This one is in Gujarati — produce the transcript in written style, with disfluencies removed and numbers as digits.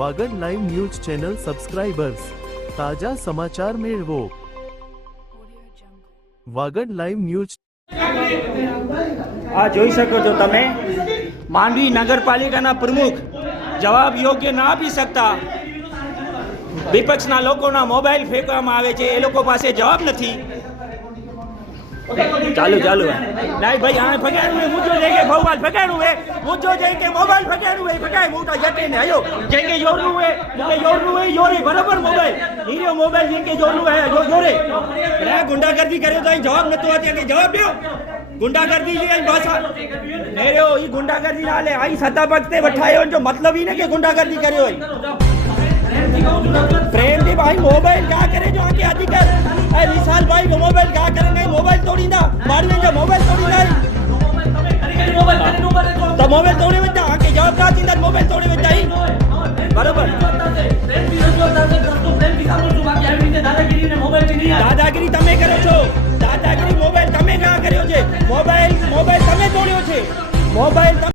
Vagad live news channel subscribers તાજા સમાચાર મેળવો વાગડ લાઈવ ન્યૂઝ। આ જોઈ શકો છો તમે માંડવી નગરપાલિકાના પ્રમુખ જવાબ યોગ્ય ના આપી શકતા વિપક્ષના લોકોના મોબાઈલ ફેંકવામાં આવે છે, એ લોકો પાસે જવાબ નથી। ચાલુ ચાલુ નહીં ભાઈ આ ફગાડું મુજો જે કે મોબાઈલ ફગાડું હે મુજો જે કે મોબાઈલ ફગાડું હે ફગાય મોટા જટે ને આયો જે કે જોરનું હે યોરે બરાબર મોબાઈલ હીરો મોબાઈલ જે કે જોરનું હે જોરે રે ગુંડાગર્દી કર્યો તો જવાબ નતો આતી કે જવાબ દો गुंडागर्दी जी भाषा मेरे ई गुंडागर्दी नाले आई सत्ता पक्ष ते बैठायो जो मतलब ही ने के गुंडागर्दी करियो प्रेम जी भाई मोबाइल क्या करे जो आके अधिकार ए विशाल भाई मोबाइल क्या करे नहीं मोबाइल तोड़ी ना मारी जो मोबाइल तोड़ी ना तो मोबाइल तोड़ी वजा आके जवाब का चिंता मोबाइल तोड़ी वजा ही बराबर दादागिरी તમે કરો છો દાદાगिरी मोबाइल તમે ક્યાં કર્યો છે મોબાઈલ તમે તોડ્યો છે મોબાઈલ